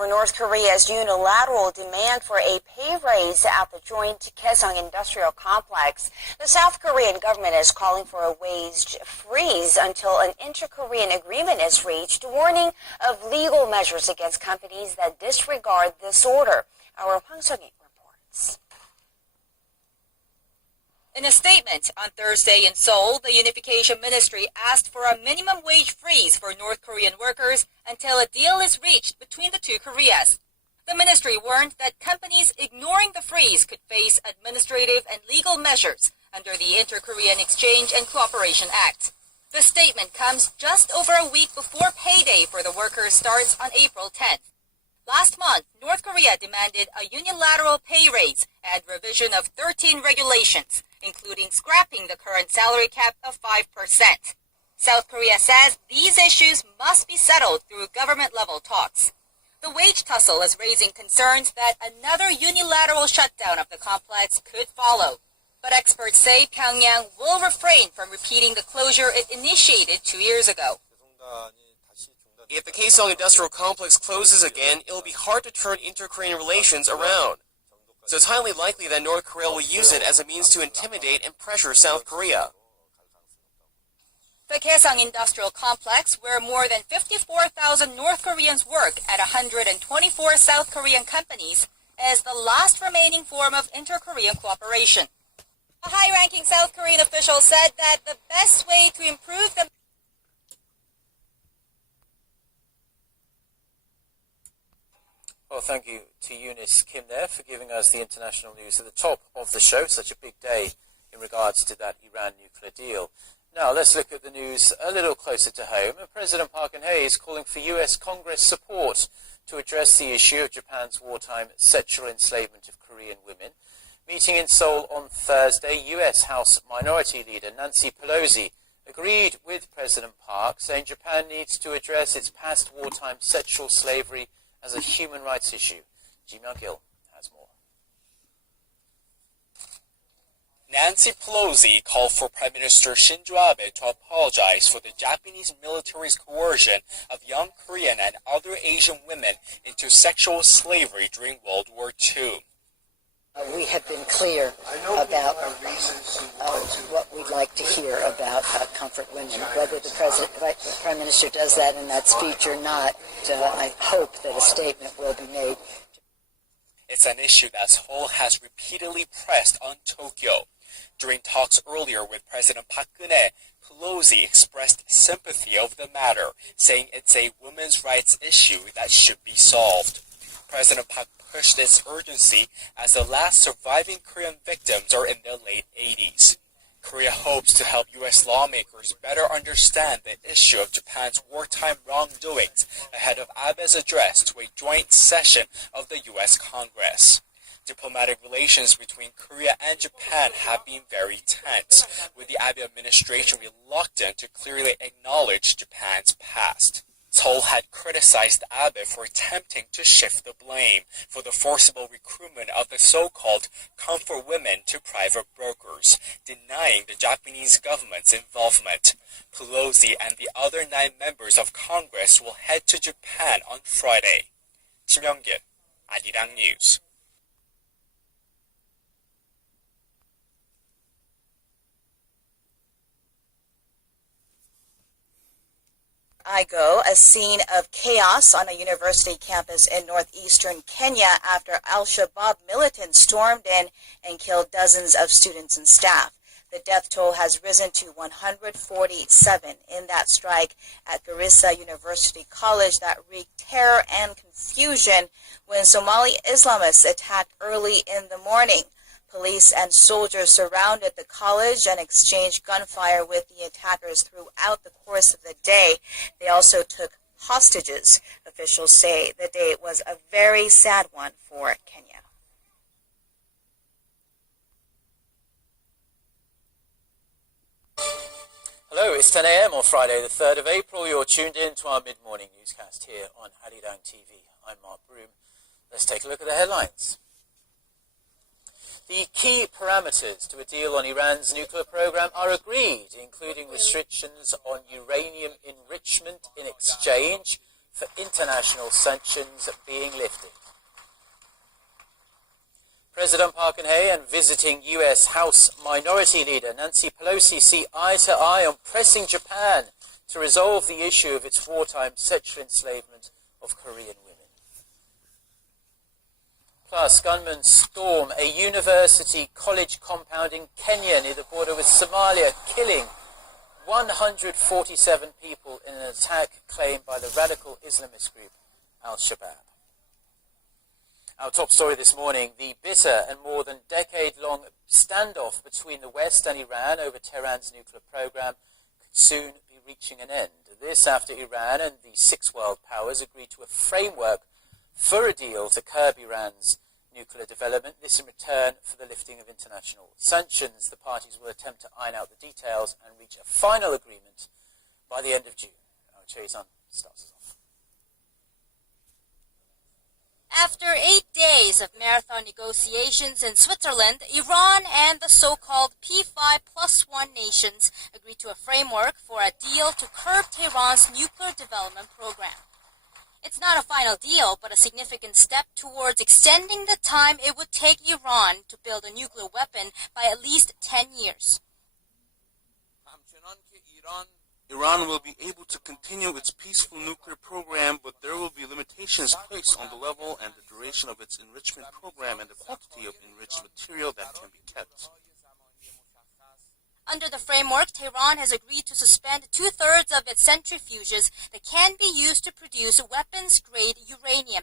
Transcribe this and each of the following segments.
over North Korea's unilateral demand for a pay raise at the joint Kaesong industrial complex. The South Korean government is calling for a wage freeze until an inter-Korean agreement is reached, warning of legal measures against companies that disregard this order. Our Hwang Seung-ik reports. In a statement on Thursday in Seoul, the Unification Ministry asked for a minimum wage freeze for North Korean workers until a deal is reached between the two Koreas. The ministry warned that companies ignoring the freeze could face administrative and legal measures under the Inter-Korean Exchange and Cooperation Act. The statement comes just over a week before payday for the workers starts on April 10th. Last month, North Korea demanded a unilateral pay raise and revision of 13 regulations, including scrapping the current salary cap of 5%. South Korea says these issues must be settled through government-level talks. The wage tussle is raising concerns that another unilateral shutdown of the complex could follow. But experts say Pyongyang will refrain from repeating the closure it initiated 2 years ago. If the Kaesong industrial complex closes again, it'll be hard to turn inter-Korean relations around. So it's highly likely that North Korea will use it as a means to intimidate and pressure South Korea. The Kaesong industrial complex, where more than 54,000 North Koreans work at 124 South Korean companies, is the last remaining form of inter-Korean cooperation. A high-ranking South Korean official said that the best way to improve the Well, thank you to Eunice Kim there for giving us the international news at the top of the show. Such a big day in regards to that Iran nuclear deal. Now, let's look at the news a little closer to home. President Park Geun-hye is calling for U.S. Congress support to address the issue of Japan's wartime sexual enslavement of Korean women. Meeting in Seoul on Thursday, U.S. House Minority Leader Nancy Pelosi agreed with President Park, saying Japan needs to address its past wartime sexual slavery as a human rights issue. Ji Myung-gil has more. Nancy Pelosi called for Prime Minister Shinzo Abe to apologize for the Japanese military's coercion of young Korean and other Asian women into sexual slavery during World War II. We have been clear about what we'd like to hear about comfort women. Whether the Prime Minister does that in that speech or not, I hope that a statement will be made. It's an issue that Seoul has repeatedly pressed on Tokyo. During talks earlier with President Park Geun-hye, Pelosi expressed sympathy over the matter, saying it's a women's rights issue that should be solved. President Park pushed its urgency as the last surviving Korean victims are in their late 80s. Korea hopes to help U.S. lawmakers better understand the issue of Japan's wartime wrongdoings ahead of Abe's address to a joint session of the U.S. Congress. Diplomatic relations between Korea and Japan have been very tense, with the Abe administration reluctant to clearly acknowledge Japan's past. Seoul had criticized Abe for attempting to shift the blame for the forcible recruitment of the so-called comfort women to private brokers, denying the Japanese government's involvement. Pelosi and the other 9 members of Congress will head to Japan on Friday. Ji Myung-gil, Arirang News. A scene of chaos on a university campus in northeastern Kenya after Al-Shabaab militants stormed in and killed dozens of students and staff. The death toll has risen to 147 in that strike at Garissa University College that wreaked terror and confusion when Somali Islamists attacked early in the morning. Police and soldiers surrounded the college and exchanged gunfire with the attackers throughout the course of the day. They also took hostages. Officials say the day was a very sad one for Kenya. Hello, it's 10 a.m. on Friday, the 3rd of April. You're tuned in to our mid-morning newscast here on Arirang TV. I'm Mark Broom. Let's take a look at the headlines. The key parameters to a deal on Iran's nuclear program are agreed, including restrictions on uranium enrichment in exchange for international sanctions being lifted. President Park Geun-hye and visiting U.S. House Minority Leader Nancy Pelosi see eye to eye on pressing Japan to resolve the issue of its wartime sexual enslavement of Korean women. Plus, gunmen storm a university college compound in Kenya near the border with Somalia, killing 147 people in an attack claimed by the radical Islamist group Al-Shabaab. Our top story this morning, the bitter and more than decade-long standoff between the West and Iran over Tehran's nuclear program could soon be reaching an end. This after Iran and the six world powers agreed to a framework for a deal to curb Iran's nuclear development, this in return for the lifting of international sanctions. The parties will attempt to iron out the details and reach a final agreement by the end of June. Choi-sun starts us off. After 8 days of marathon negotiations in Switzerland, Iran and the so-called P5+1 nations agreed to a framework for a deal to curb Tehran's nuclear development program. It's not a final deal, but a significant step towards extending the time it would take Iran to build a nuclear weapon by at least 10 years. Iran will be able to continue its peaceful nuclear program, but there will be limitations placed on the level and the duration of its enrichment program and the quantity of enriched material that can be kept. Under the framework, Tehran has agreed to suspend 2/3 of its centrifuges that can be used to produce weapons-grade uranium.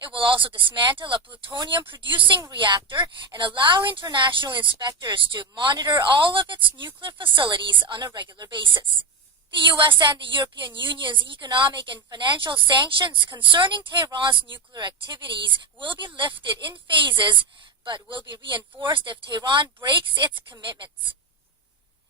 It will also dismantle a plutonium-producing reactor and allow international inspectors to monitor all of its nuclear facilities on a regular basis. The U.S. and the European Union's economic and financial sanctions concerning Tehran's nuclear activities will be lifted in phases, but will be reinforced if Tehran breaks its commitments.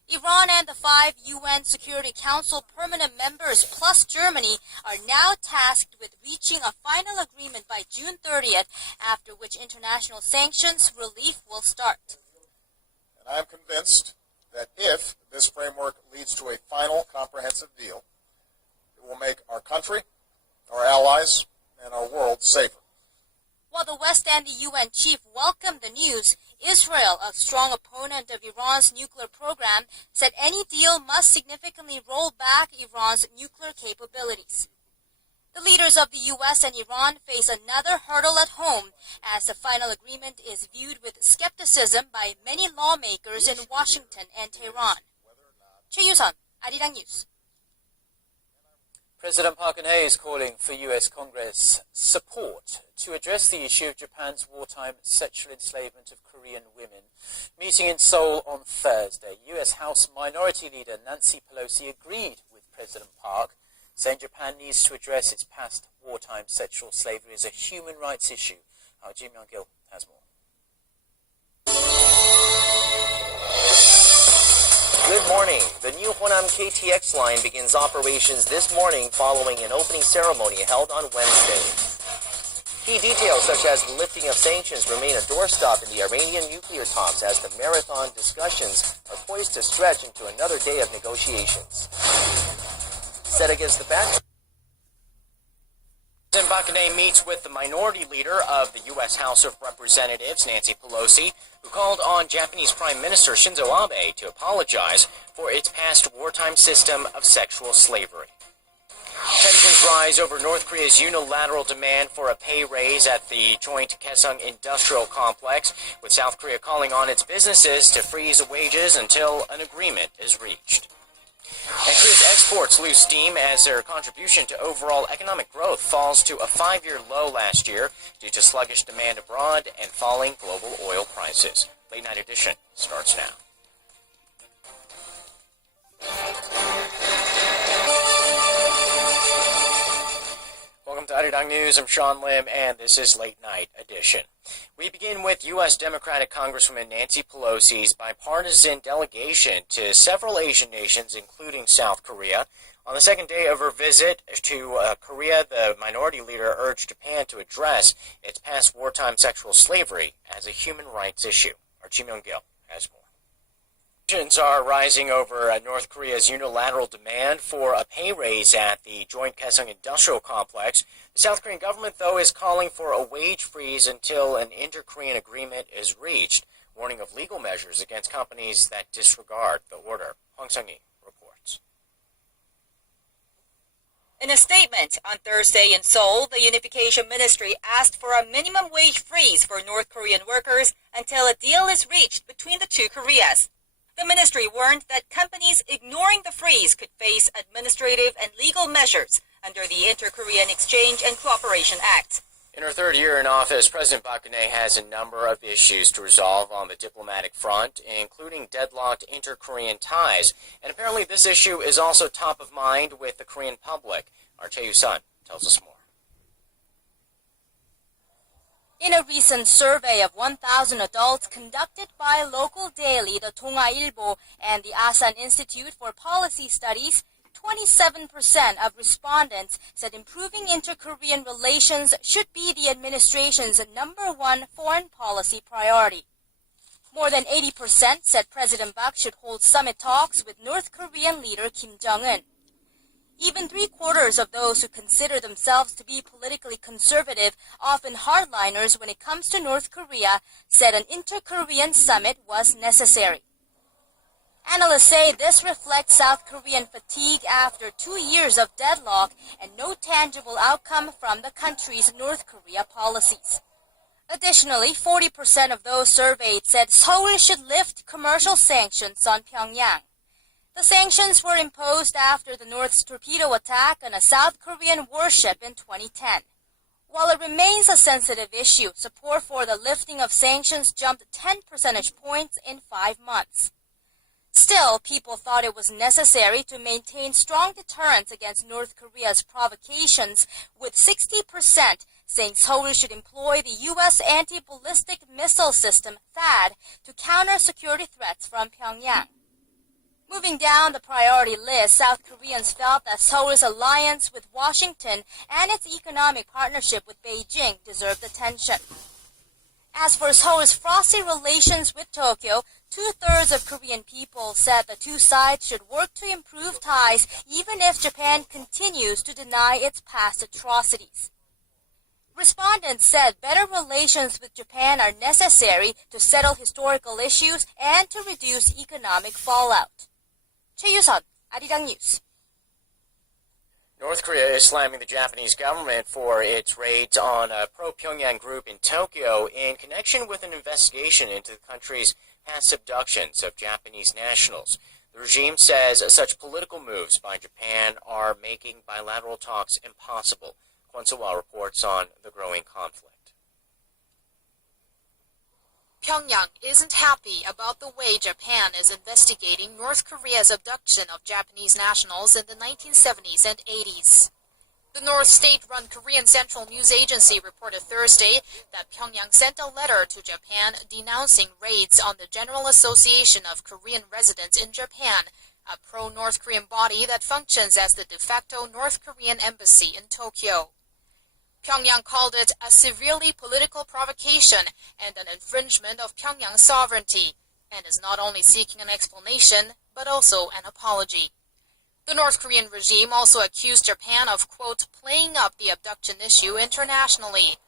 Iran and the 5 UN Security Council permanent members plus Germany are now tasked with reaching a final agreement by June 30th, after which international sanctions relief will start. And I am convinced that if this framework leads to a final comprehensive deal, it will make our country, our allies, and our world safer. While the West and the UN chief welcomed the news, Israel, a strong opponent of Iran's nuclear program, said any deal must significantly roll back Iran's nuclear capabilities. The leaders of the U.S. and Iran face another hurdle at home, as the final agreement is viewed with skepticism by many lawmakers in Washington and Tehran. Choi Yu-sun, Arirang News. President Park Geun-hye is calling for U.S. Congress support to address the issue of Japan's wartime sexual enslavement of Korean women. Meeting in Seoul on Thursday, U.S. House Minority Leader Nancy Pelosi agreed with President Park, saying Japan needs to address its past wartime sexual slavery as a human rights issue. Our Jim Young-gil has more. Good morning. The new Honam KTX line begins operations this morning following an opening ceremony held on Wednesday. Key details such as the lifting of sanctions remain a doorstop in the Iranian nuclear talks as the marathon discussions are poised to stretch into another day of negotiations. Set against the backdrop, President Park Geun-hye meets with the minority leader of the U.S. House of Representatives, Nancy Pelosi, who called on Japanese Prime Minister Shinzo Abe to apologize for its past wartime system of sexual slavery. Tensions rise over North Korea's unilateral demand for a pay raise at the joint Kaesong industrial complex, with South Korea calling on its businesses to freeze wages until an agreement is reached. And Korea's exports lose steam as their contribution to overall economic growth falls to a 5-year low last year due to sluggish demand abroad and falling global oil prices. Late Night Edition starts now. Welcome to Arirang News. I'm Sean Lim, and this is Late Night Edition. We begin with U.S. Democratic Congresswoman Nancy Pelosi's bipartisan delegation to several Asian nations, including South Korea. On the second day of her visit to Korea, the minority leader urged Japan to address its past wartime sexual slavery as a human rights issue. Our Ji Myung-gil has more. Tensions are rising over North Korea's unilateral demand for a pay raise at the joint Kaesong industrial complex. The South Korean government, though, is calling for a wage freeze until an inter-Korean agreement is reached, warning of legal measures against companies that disregard the order. Hwang Sung-hee reports. In a statement on Thursday in Seoul, the Unification Ministry asked for a minimum wage freeze for North Korean workers until a deal is reached between the two Koreas. The ministry warned that companies ignoring the freeze could face administrative and legal measures under the Inter-Korean Exchange and Cooperation Act. In her third year in office, President Park-geun-hye has a number of issues to resolve on the diplomatic front, including deadlocked inter-Korean ties. And apparently this issue is also top of mind with the Korean public. Our Chae Yu-sun tells us more. In a recent survey of 1,000 adults conducted by local daily the 동아일보 and the Asan Institute for Policy Studies, 27% of respondents said improving inter-Korean relations should be the administration's #1 foreign policy priority. More than 80% said President Park should hold summit talks with North Korean leader Kim Jong-un. Even 3/4 of those who consider themselves to be politically conservative, often hardliners when it comes to North Korea, said an inter-Korean summit was necessary. Analysts say this reflects South Korean fatigue after 2 years of deadlock and no tangible outcome from the country's North Korea policies. Additionally, 40% of those surveyed said Seoul should lift commercial sanctions on Pyongyang. The sanctions were imposed after the North's torpedo attack on a South Korean warship in 2010. While it remains a sensitive issue, support for the lifting of sanctions jumped 10 percentage points in 5 months. Still, people thought it was necessary to maintain strong deterrence against North Korea's provocations, with 60% saying Seoul should employ the U.S. anti-ballistic missile system, THAAD, to counter security threats from Pyongyang. Moving down the priority list, South Koreans felt that Seoul's alliance with Washington and its economic partnership with Beijing deserved attention. As for Seoul's frosty relations with Tokyo, 2/3 of Korean people said the two sides should work to improve ties even if Japan continues to deny its past atrocities. Respondents said better relations with Japan are necessary to settle historical issues and to reduce economic fallout. Chae Yu-sun, Arirang News. North Korea is slamming the Japanese government for its raids on a pro-Pyongyang group in Tokyo in connection with an investigation into the country's past abductions of Japanese nationals. The regime says such political moves by Japan are making bilateral talks impossible. Kwon So-hwa reports on the growing conflict. Pyongyang isn't happy about the way Japan is investigating North Korea's abduction of Japanese nationals in the 1970s and 80s. The North state-run Korean Central News Agency reported Thursday that Pyongyang sent a letter to Japan denouncing raids on the General Association of Korean Residents in Japan, a pro-North Korean body that functions as the de facto North Korean embassy in Tokyo. Pyongyang called it a severely political provocation and an infringement of Pyongyang's sovereignty, and is not only seeking an explanation, but also an apology. The North Korean regime also accused Japan of, quote, playing up the abduction issue internationally.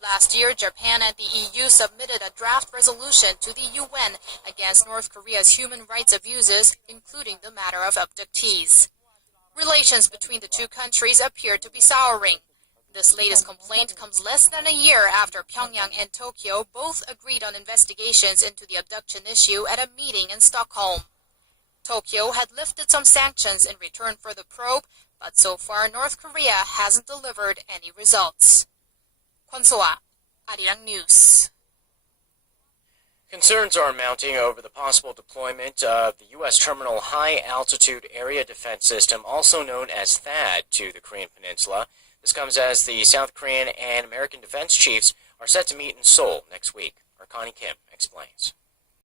Last year, Japan and the EU submitted a draft resolution to the UN against North Korea's human rights abuses, including the matter of abductees. Relations between the two countries appear to be souring. This latest complaint comes less than a year after Pyongyang and Tokyo both agreed on investigations into the abduction issue at a meeting in Stockholm. Tokyo had lifted some sanctions in return for the probe, but so far North Korea hasn't delivered any results. Kwon So-hwa, Arirang News. Concerns are mounting over the possible deployment of the U.S. Terminal High Altitude Area Defense System, also known as THAAD, to the Korean Peninsula. This comes as the South Korean and American defense chiefs are set to meet in Seoul next week. Our Connie Kim explains.